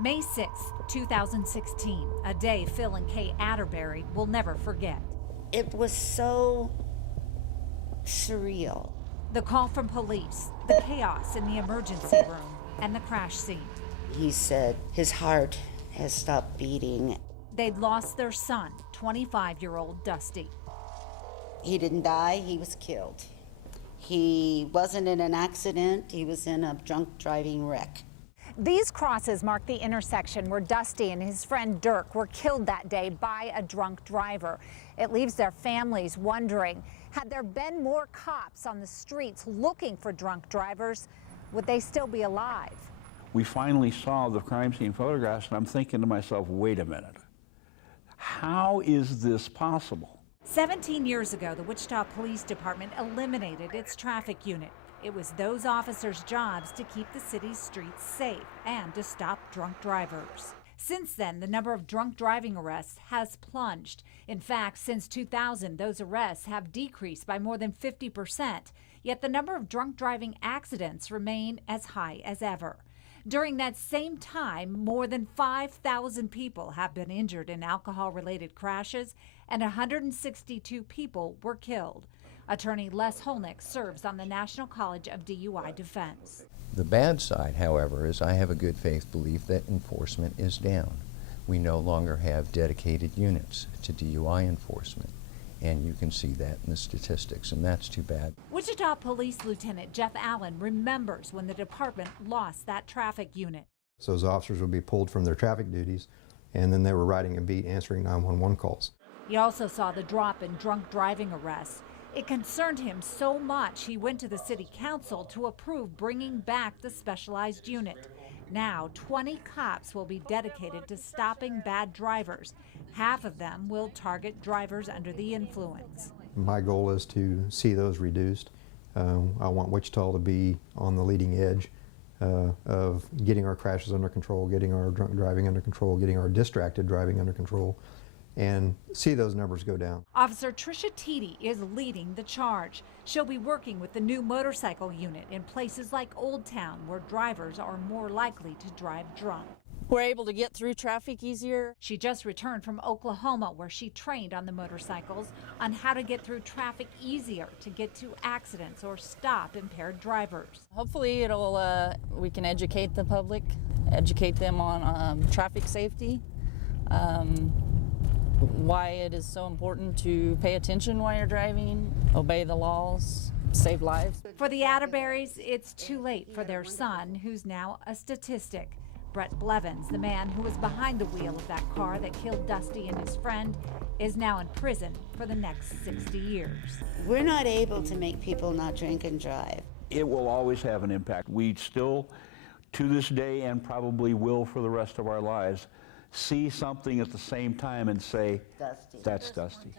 May 6, 2016, a day Phil and Kay Atterbury will never forget. It was so surreal. The call from police, the chaos in the emergency room, and the crash scene. He said his heart has stopped beating. They'd lost their son, 25-year-old Dusty. He didn't die, he was killed. He wasn't in an accident, he was in a drunk driving wreck. These crosses mark the intersection where Dusty and his friend Dirk were killed that day by a drunk driver. It leaves their families wondering, had there been more cops on the streets looking for drunk drivers, would they still be alive? We finally saw the crime scene photographs, and I'm thinking to myself, wait a minute, how is this possible? 17 years ago, the Wichita Police Department eliminated its traffic unit. It was those officers' jobs to keep the city's streets safe and to stop drunk drivers. Since then, the number of drunk driving arrests has plunged. In fact, since 2000, those arrests have decreased by more than 50%, yet the number of drunk driving accidents remain as high as ever. During that same time, more than 5,000 people have been injured in alcohol-related crashes, and 162 people were killed. Attorney Les Holnick serves on the National College of DUI Defense. The bad side, however, is I have a good faith belief that enforcement is down. We no longer have dedicated units to DUI enforcement, and you can see that in the statistics, and that's too bad. Wichita Police Lieutenant Jeff Allen remembers when the department lost that traffic unit. So those officers would be pulled from their traffic duties, and then they were riding a beat answering 911 calls. He also saw the drop in drunk driving arrests. It concerned him so much he went to the city council to approve bringing back the specialized unit. Now, 20 cops will be dedicated to stopping bad drivers. Half of them will target drivers under the influence. My goal is to see those reduced. I want Wichita to be on the leading edge of getting our crashes under control, getting our drunk driving under control, getting our distracted driving under control, and see those numbers go down. Officer Tricia Teedy is leading the charge. She'll be working with the new motorcycle unit in places like Old Town, where drivers are more likely to drive drunk. We're able to get through traffic easier. She just returned from Oklahoma, where she trained on the motorcycles on how to get through traffic easier to get to accidents or stop impaired drivers. Hopefully we can educate the public, educate them on traffic safety, why it is so important to pay attention while you're driving, obey the laws, save lives. For the Atterburys, it's too late for their son, who's now a statistic. Brett Blevins, the man who was behind the wheel of that car that killed Dusty and his friend, is now in prison for the next 60 years. We're not able to make people not drink and drive. It will always have an impact. We still, to this day, and probably will for the rest of our lives, see something at the same time and say, Dusty. that's Dusty.